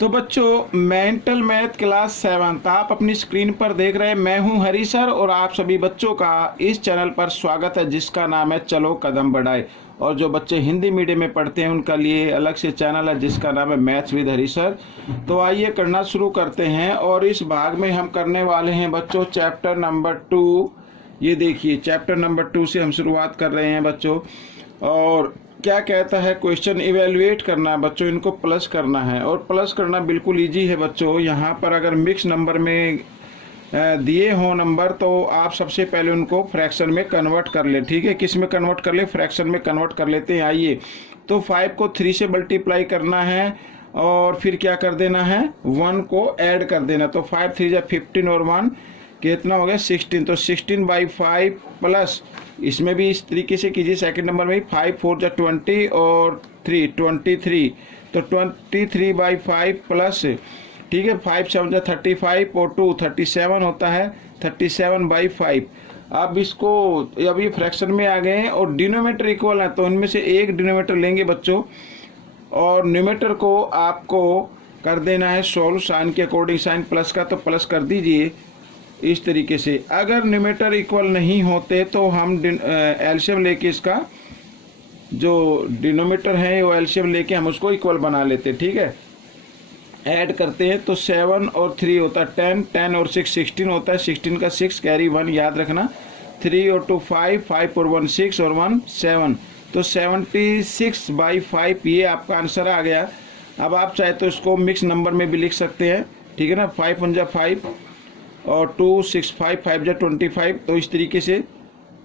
तो बच्चों, mental math class 7 आप अपनी स्क्रीन पर देख रहे हैं। मैं हूं हरी सर और आप सभी बच्चों का इस चैनल पर स्वागत है जिसका नाम है चलो कदम बढ़ाए। और जो बच्चे हिंदी मीडियम में पढ़ते हैं उनका लिए अलग से चैनल है जिसका नाम है मैथ्स विद हरी सर। तो आइए करना शुरू करते हैं। और इस भाग में हम करने वाले हैं बच्चों चैप्टर नंबर 2। ये देखिए चैप्टर नंबर 2 से हम शुरुआत कर रहे हैं बच्चों। और क्या कहता है क्वेश्चन, इवेलुएट करना है बच्चों, इनको प्लस करना है। और प्लस करना बिल्कुल इजी है बच्चों। यहाँ पर अगर मिक्स नंबर में दिए हो नंबर तो आप सबसे पहले उनको फ्रैक्शन में कन्वर्ट कर ले। ठीक है, किस में कन्वर्ट कर ले? फ्रैक्शन में कन्वर्ट कर लेते हैं। आइए, तो 5 को 3 से मल्टीप्लाई करना है और फिर क्या कर देना है, 1 को ऐड कर देना। तो 5 3 जा 15 और 1 कितना हो गया 16। तो 16/5 प्लस इसमें भी इस तरीके से कीजिए। सेकंड नंबर में 5 4 जा 20 और 3 23। तो 23/5 प्लस, ठीक है, 5 7 जा 35 और 2 37 होता है 37/5। अब इसको, अब ये फ्रैक्शन में आ गए हैं और डिनोमीटर इक्वल है तो इनमें से एक डिनोमीटर लेंगे बच्चों और न्यूमेटर को आपको कर देना है सोल्व। साइन के अकॉर्डिंग, साइन प्लस का तो प्लस कर दीजिए इस तरीके से। अगर न्यूमेटर इक्वल नहीं होते तो हम एलसीएम लेके इसका जो डिनोमीटर है वो एलसीएम लेके हम उसको इक्वल बना लेते। ठीक है, ऐड करते हैं तो 7 और 3 होता है 10, 10 और 6 16 होता है। 16 का 6 कैरी 1 याद रखना। 3 और 2 5, 5 और 1 6 और 1 7। तो 76/5 ये आपका आंसर आ गया। अब आप चाहे तो इसको मिक्स नंबर में भी लिख सकते हैं। ठीक है ना, 5 1 जा 5 और 2 6 5 5 जा 25। तो इस तरीके से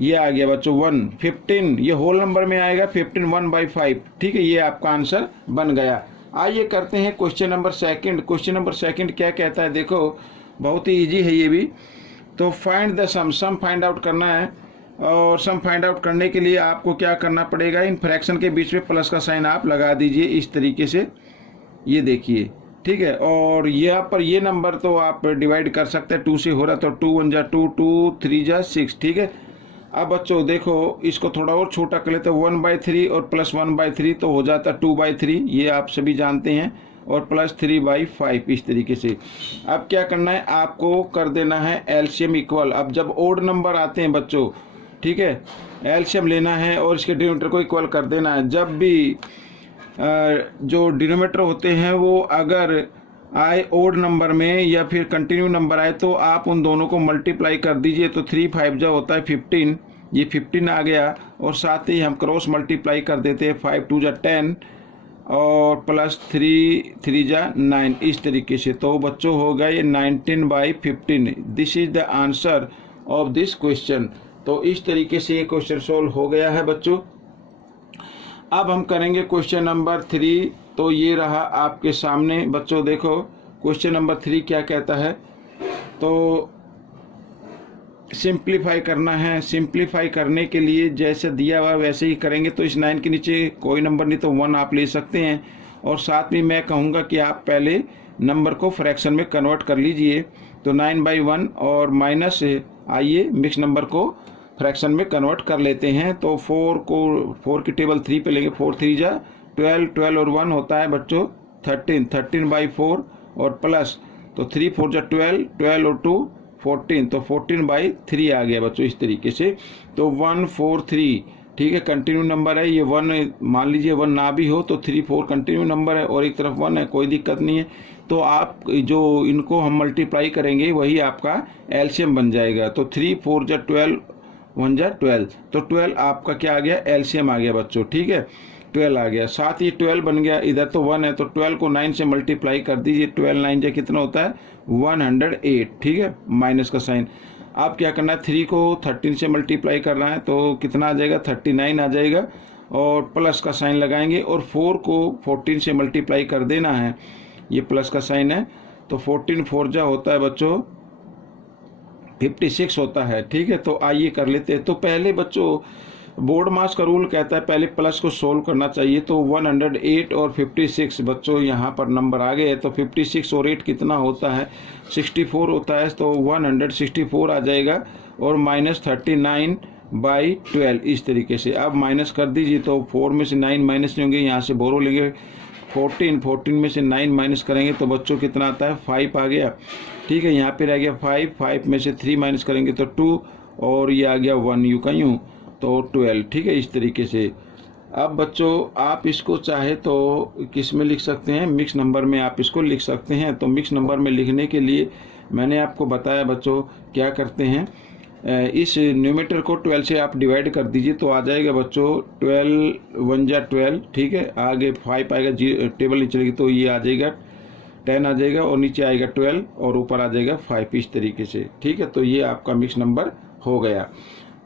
ये आ गया बच्चों 1 15। ये होल नंबर में आएगा 15 1/5। ठीक है, ये आपका आंसर बन गया। आइए करते हैं question number second. Question number second क्या कहता है, देखो बहुत ही इजी है ये भी। तो find the sum find out करना है। और सम फाइंड आउट करने के लिए आपको क्या करना पड़ेगा, इन फ्रैक्शन के बीच में प्लस का साइन आप लगा दीजिए इस तरीके से। ये देखिए, ठीक है। और यहाँ पर ये नंबर तो आप डिवाइड कर सकते हैं, 2 से हो रहा तो 2 1 जा 2, 2 3 जा 6। ठीक है, अब बच्चों देखो इसको थोड़ा और छोटा कर लेते हैं। 1/3 और प्लस 1/3 तो हो जाता है 2/3, ये आप सभी जानते हैं। और प्लस 3/5 इस तरीके से। अब क्या करना है, आपको कर देना है एलसीएम इक्वल। अब जब ओड नंबर आते हैं बच्चों, ठीक है, एलसीएम लेना है और इसके डिनोमीटर को इक्वल कर देना है। जब भी जो डिनोमीटर होते हैं वो अगर आए ओड नंबर में या फिर कंटिन्यू नंबर आए तो आप उन दोनों को मल्टीप्लाई कर दीजिए। तो 3 5 जा होता है 15, ये 15 आ गया। और साथ ही हम क्रॉस मल्टीप्लाई कर देते हैं, 5 2 जा 10 और प्लस 3 3 जा 9 इस तरीके से। तो बच्चों हो गया ये 19/15। This is the answer of this question. तो इस तरीके से ये क्वेश्चन सोल्व हो गया है बच्चों। अब हम करेंगे क्वेश्चन नंबर 3। तो ये रहा आपके सामने बच्चों। देखो क्वेश्चन नंबर 3 क्या कहता है। तो सिंप्लीफाई करना है। सिंप्लीफाई करने के लिए जैसे दिया हुआ वैसे ही करेंगे। तो इस 9 के नीचे कोई नंबर नहीं तो 1 आप ले सकते हैं। और साथ में मैं कहूँगा कि आप पहले नंबर को फ्रैक्शन में कन्वर्ट कर लीजिए। तो 9/1 और माइनस, आइए मिक्स नंबर को फ्रैक्शन में कन्वर्ट कर लेते हैं। तो 4 की टेबल 3 पे लेंगे। 4 3 जा 12, 12 और 1 होता है बच्चों 13, 13/4 और प्लस, तो 3 4 जा 12, 12 और 2 14, तो 14/3 आ गया बच्चों इस तरीके से। तो 1 4 3, ठीक है, कंटिन्यू नंबर है ये। 1 मान लीजिए 1 ना भी हो तो 3 4 कंटिन्यू नंबर है और एक तरफ 1 है, कोई दिक्कत नहीं है। तो आप जो इनको हम मल्टीप्लाई करेंगे वही आपका एलसीएम बन जाएगा। तो 3 4 जा 12, 1 जा 12, तो 12 आपका क्या आ गया, एलसीएम आ गया बच्चों। ठीक है, 12 आ गया। साथ ही 12 बन गया, इधर तो 1 है तो 12 को 9 से मल्टीप्लाई कर दीजिए। 12 9 जा कितना होता है 108। ठीक है, माइनस का साइन। आप क्या करना है, 3 को 13 से मल्टीप्लाई करना है तो कितना आ जाएगा 39 आ जाएगा। और प्लस का साइन लगाएंगे और 4 को 14 से मल्टीप्लाई कर देना है, ये प्लस का साइन है। तो 14 4 जा होता है बच्चों 56 होता है। ठीक है, तो आइए कर लेते हैं। तो पहले बच्चों बोर्ड मास का रूल कहता है पहले प्लस को सोल्व करना चाहिए। तो 108 और 56 बच्चों यहाँ पर नंबर आ गए। तो 56 और 8 कितना होता है 64 होता है। तो 164 आ जाएगा और माइनस 39/12 इस तरीके से। अब माइनस कर दीजिए तो 4 में से 9 माइनस नहीं होंगे, यहाँ से बोरो लेंगे 14 में से 9 माइनस करेंगे तो बच्चों कितना आता है 5 आ गया। ठीक है, यहाँ पे रह गया 5 में से 3 माइनस करेंगे तो 2 और ये आ गया 1 यूँ का यूँ तो 12। ठीक है, इस तरीके से। अब बच्चों आप इसको चाहे तो किस में लिख सकते हैं, मिक्स नंबर में आप इसको लिख सकते हैं। तो मिक्स नंबर में लिखने के लिए मैंने आपको बताया बच्चों क्या करते हैं, इस न्यूमरेटर को 12 से आप डिवाइड कर दीजिए तो आ जाएगा बच्चों 12 1 जा 12। ठीक है, आगे 5 आएगा, टेबल नहीं चलेगी तो ये आ जाएगा 10 आ जाएगा और नीचे आएगा 12 और ऊपर आ जाएगा 5 इस तरीके से। ठीक है, तो ये आपका मिक्स नंबर हो गया।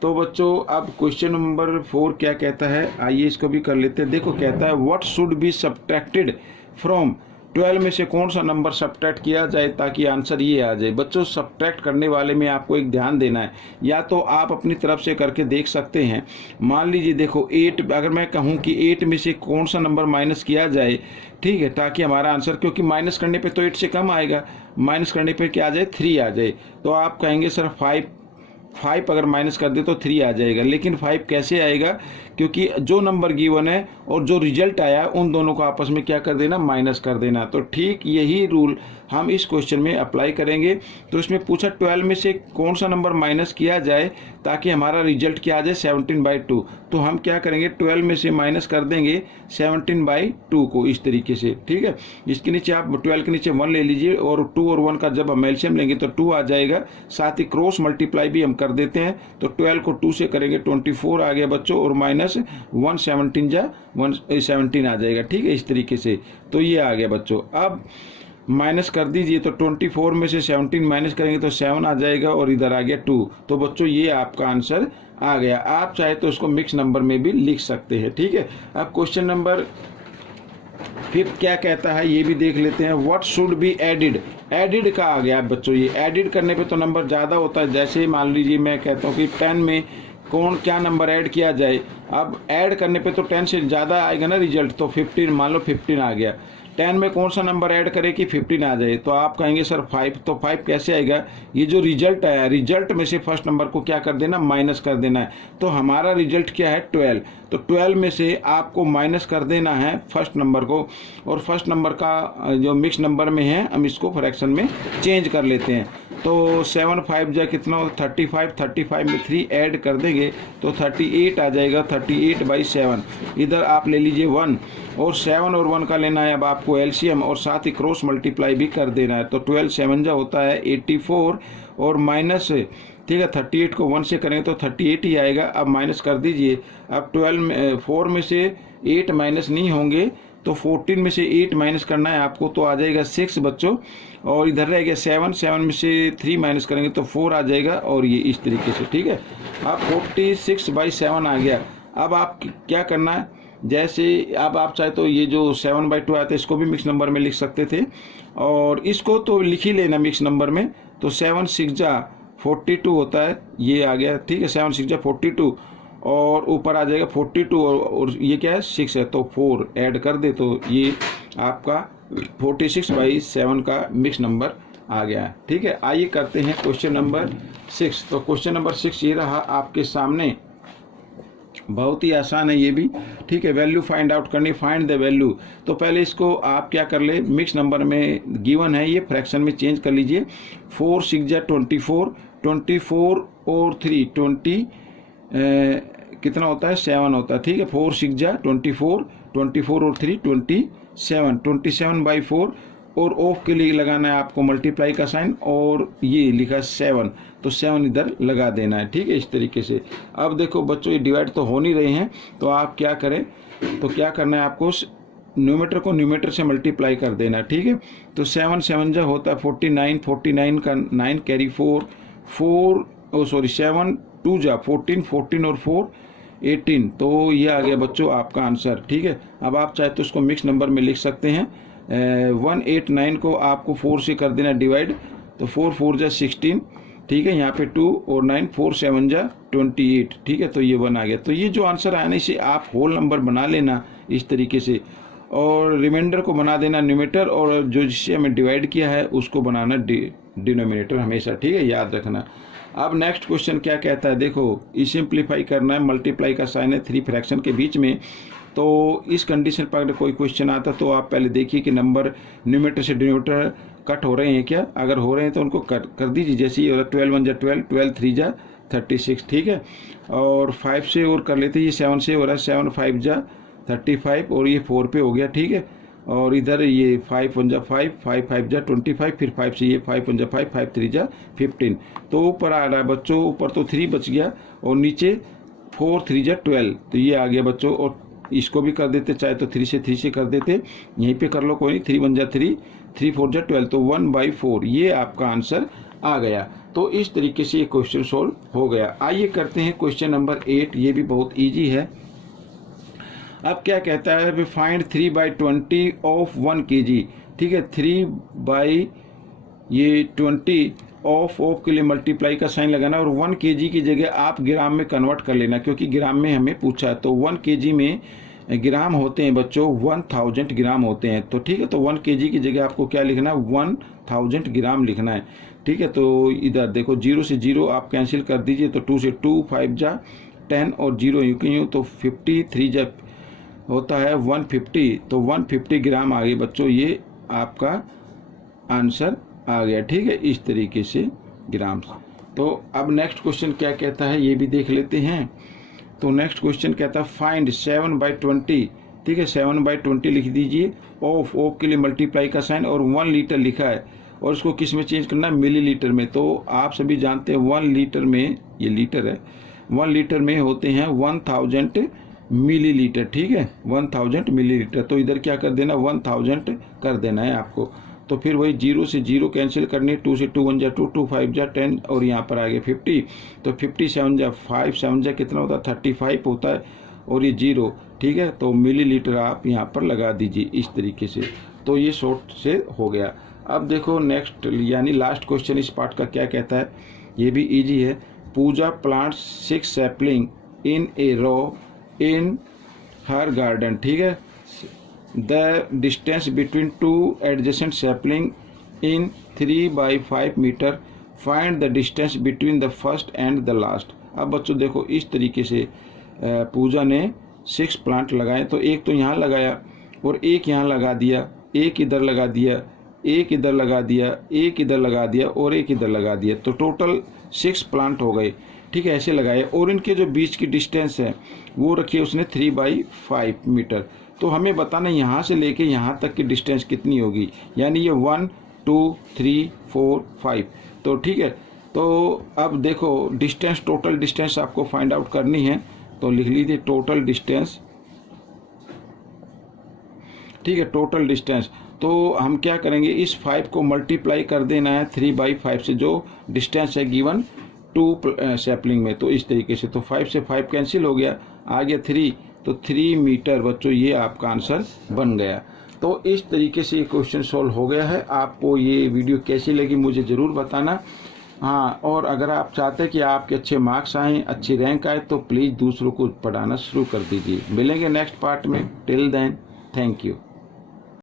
तो बच्चों अब क्वेश्चन नंबर 4 क्या कहता है, आइए इसको भी कर लेते हैं। देखो कहता है what should be subtracted from 12 में से कौन सा नंबर सब्ट्रैक्ट किया जाए ताकि आंसर ये आ जाए। बच्चों सब्ट्रैक्ट करने वाले में आपको एक ध्यान देना है, या तो आप अपनी तरफ से करके देख सकते हैं। मान लीजिए देखो 8, अगर मैं कहूँ कि 8 में से कौन सा नंबर माइनस किया जाए, ठीक है, ताकि हमारा आंसर, क्योंकि माइनस करने पे तो 8 से कम आएगा, माइनस करने पे क्या आ जाए 3 आ जाए, तो आप कहेंगे सर 5 अगर माइनस कर दे तो 3 आ जाएगा। लेकिन 5 कैसे आएगा, क्योंकि जो नंबर गिवन है और जो रिजल्ट आया उन दोनों को आपस में क्या कर देना, माइनस कर देना। तो ठीक यही रूल हम इस क्वेश्चन में अप्लाई करेंगे। तो इसमें पूछा 12 में से कौन सा नंबर माइनस किया जाए ताकि हमारा रिजल्ट क्या आ जाए 17/2। तो हम क्या करेंगे 12 में से माइनस कर देंगे 17/2 को इस तरीके से। ठीक है, इसके नीचे आप 12 के नीचे 1 ले लीजिए और 2 और 1 का जब हम एलसीएम लेंगे तो 2 आ जाएगा। साथ ही क्रॉस मल्टीप्लाई भी हम कर देते हैं, तो 12 को 2 से करेंगे 24 आ गया बच्चों, और माइनस 1 17 जा 17 आ जाएगा। ठीक है, इस तरीके से। तो ये आ गया बच्चों। अब माइनस कर दीजिए तो 24 में से 17 माइनस करेंगे तो 7 आ जाएगा और इधर आ गया 2। तो बच्चों ये आपका आंसर आ गया। आप चाहे तो इसको मिक्स नंबर में भी लिख सकते हैं। ठीक है, अब क्वेश्चन नंबर 5 क्या कहता है ये भी देख लेते हैं। What should be added, added का आ गया बच्चों। ये एडिड करने पे तो नंबर ज़्यादा होता है। जैसे मान लीजिए मैं कहता हूँ कि 10 में क्या नंबर ऐड किया जाए। अब ऐड करने पे तो 10 से ज़्यादा आएगा ना रिजल्ट, तो 15, मान लो 15 आ गया। 10 में कौन सा नंबर ऐड करे कि 15 आ जाए, तो आप कहेंगे सर 5। तो 5 कैसे आएगा, ये जो रिजल्ट आया, रिजल्ट में से फर्स्ट नंबर को क्या कर देना, माइनस कर देना है। तो हमारा रिजल्ट क्या है 12, तो 12 में से आपको माइनस कर देना है फर्स्ट नंबर को, और फर्स्ट नंबर का जो मिक्स नंबर में है हम इसको फ्रैक्शन में चेंज कर लेते हैं। तो 7 5 जा कितना हो 35, 35 में 3 ऐड कर देंगे तो 38 आ जाएगा। 38/7 इधर आप ले लीजिए 1, और 7 और 1 का लेना है अब आपको एलसीएम, और साथ ही क्रॉस मल्टीप्लाई भी कर देना है। तो 12 7 जा होता है 84, और माइनस, ठीक है, 38 को 1 से करेंगे तो 38 ही आएगा। अब माइनस कर दीजिए। अब 4 में से 8 माइनस नहीं होंगे तो 14 में से 8 माइनस करना है आपको, तो आ जाएगा 6 बच्चों, और इधर रह गया 7 में से 3 माइनस करेंगे तो 4 आ जाएगा, और ये इस तरीके से। ठीक है, अब 46/7 आ गया। अब आप क्या करना है, जैसे अब आप चाहे तो ये जो 7/2 आया था इसको भी मिक्स नंबर में लिख सकते थे, और इसको तो लिख ही लेना मिक्स नंबर में। तो 7 6 जा 42 होता है, ये आ गया। ठीक है, 7 6 जा 42, और ऊपर आ जाएगा 42, और ये क्या है 6 है, तो 4 ऐड कर दे तो ये आपका 46/7 का मिक्स नंबर आ गया है। ठीक है, आइए करते हैं क्वेश्चन नंबर 6। तो क्वेश्चन नंबर 6 ये रहा आपके सामने, बहुत ही आसान है ये भी। ठीक है, वैल्यू फाइंड आउट करनी, फाइंड द वैल्यू। तो पहले इसको आप क्या कर ले, मिक्स नंबर में गिवन है ये, फ्रैक्शन में चेंज कर लीजिए। 4 6 जा 24, 24 और 3 20 कितना होता है 7 होता है। ठीक है, 4 6 जा 24, 24 और 3 27, 27/4, और ऑफ के लिए लगाना है आपको मल्टीप्लाई का साइन, और ये लिखा 7, तो 7 इधर लगा देना है। ठीक है, इस तरीके से। अब देखो बच्चों ये डिवाइड तो हो नहीं रहे हैं, तो आप क्या करें, तो क्या करना है आपको न्यूमरेटर को न्यूमरेटर से मल्टीप्लाई कर देना है। ठीक है, तो 7 7 जा होता है 49, 49 का 9 कैरी 4 7 2 जा 14, 14 और 4 18, तो ये आ गया बच्चों आपका आंसर। ठीक है, अब आप चाहे तो उसको मिक्स नंबर में लिख सकते हैं। 189 को आपको 4 से कर देना डिवाइड, तो 4 4 जा 16। ठीक है, यहाँ पे 2 और 9, 4 7 जा 28। ठीक है, तो ये 1 आ गया। तो ये जो आंसर आया ना, इसे आप होल नंबर बना लेना इस तरीके से, और रिमाइंडर को बना देना न्यूमरेटर, और जो जिससे हमें डिवाइड किया है उसको बनाना डिनोमिनेटर हमेशा। ठीक है, याद रखना। अब नेक्स्ट क्वेश्चन क्या कहता है, देखो सिंप्लीफाई करना है, मल्टीप्लाई का साइन है 3 फ्रैक्शन के बीच में। तो इस कंडीशन पर अगर कोई क्वेश्चन आता तो आप पहले देखिए कि नंबर न्यूमरेटर से डिनोमिनेटर कट हो रहे हैं क्या। अगर हो रहे हैं तो उनको कर दीजिए। जैसे ये 12 1 जा 12, 12 3 जा 36, ठीक है। और 5 से और कर लेते हैं, ये 7 से हो रहा है, 7 5 जा 35 और ये 4 पे हो गया, ठीक है। और इधर ये 5 1 जा 5, 5 5 जा 25, फिर 5 से ये 5 1 जा 5, 5 3 जा 15। तो ऊपर आ रहा है बच्चों, ऊपर तो 3 बच गया और नीचे 4 3 जा 12, तो ये आ गया बच्चों। और इसको भी कर देते, चाहे तो 3 से कर देते, यहीं पे कर लो, कोई नहीं। 3 1 जा 3, 3 4 जा 12, तो 1/4 ये आपका आंसर आ गया। तो इस तरीके से ये क्वेश्चन सोल्व हो गया। आइए करते हैं क्वेश्चन नंबर 8, ये भी बहुत ईजी है। अब क्या कहता है, फाइंड 3/20 ऑफ 1 kg, ठीक है। 3/20 ऑफ के लिए मल्टीप्लाई का साइन लगाना और 1 kg की जगह आप ग्राम में कन्वर्ट कर लेना, क्योंकि ग्राम में हमें पूछा है। तो 1 kg में ग्राम होते हैं बच्चों 1000 ग्राम होते हैं, तो ठीक है। तो 1 kg की जगह आपको क्या लिखना है, 1000 ग्राम लिखना है, ठीक है। तो इधर देखो 0 से 0 आप कैंसिल कर दीजिए, तो 2 से 2, 5 जा 10 और 0 यूँ की यूँ, तो 50 3 जा होता है 150, तो 150 ग्राम आ गए बच्चों, ये आपका आंसर आ गया, ठीक है। इस तरीके से ग्राम। तो अब नेक्स्ट क्वेश्चन क्या कहता है ये भी देख लेते हैं। तो नेक्स्ट क्वेश्चन कहता है फाइंड 7/20, ठीक है। 7/20 लिख दीजिए। ऑफ के लिए मल्टीप्लाई का साइन और 1 लीटर लिखा है और उसको किस में चेंज करना है, मिलीलीटर में। तो आप सभी जानते हैं 1 लीटर में, ये लीटर है, 1 लीटर में होते हैं 1000 मिलीलीटर, ठीक है। 1000 मिलीलीटर, तो इधर क्या कर देना, 1000 कर देना है आपको। तो फिर वही 0 से 0 कैंसिल करनी, 2 से 2 1 जा 2, 2 5 जा 10 और यहाँ पर आ गया 50, तो 50 7 जा 5, 7 जा कितना होता है 35 होता है और ये 0, ठीक है। तो मिलीलीटर आप यहाँ पर लगा दीजिए इस तरीके से। तो ये शॉर्ट से हो गया। अब देखो नेक्स्ट यानी लास्ट क्वेश्चन इस पार्ट का क्या कहता है, ये भी ईजी है। पूजा प्लांट्स 6 सैपलिंग इन ए रो इन हर गार्डन, ठीक है। The distance between 2 adjacent sapling in 3/5 meter. Find the distance between the first and the last. अब बच्चों देखो इस तरीके से पूजा ने 6 प्लांट लगाए, तो एक तो यहाँ लगाया और एक यहाँ लगा दिया, एक इधर लगा दिया, एक इधर लगा दिया, एक इधर लगा दिया और एक इधर लगा दिया, तो टोटल 6 प्लांट हो गए, ठीक है। ऐसे लगाए और इनके जो बीच की डिस्टेंस है वो रखी है उसने 3/5 मीटर। तो हमें बताना यहाँ से लेके यहाँ तक की डिस्टेंस कितनी होगी, यानी ये 1 2 3 4 5, तो ठीक है। तो अब देखो डिस्टेंस, टोटल डिस्टेंस आपको फाइंड आउट करनी है, तो लिख लीजिए टोटल डिस्टेंस, ठीक है। टोटल डिस्टेंस तो हम क्या करेंगे, इस 5 को मल्टीप्लाई कर देना है 3/5 से, जो डिस्टेंस है गिवन 2 सैपलिंग में। तो इस तरीके से, तो 5 से 5 कैंसिल हो गया, आ गया 3, तो 3 मीटर बच्चों ये आपका आंसर बन गया। तो इस तरीके से ये क्वेश्चन सॉल्व हो गया है। आपको ये वीडियो कैसी लगी मुझे ज़रूर बताना। हाँ, और अगर आप चाहते हैं कि आपके अच्छे मार्क्स आएँ, अच्छी रैंक आए, तो प्लीज़ दूसरों को पढ़ाना शुरू कर दीजिए। मिलेंगे नेक्स्ट पार्ट में। Till then, thank you.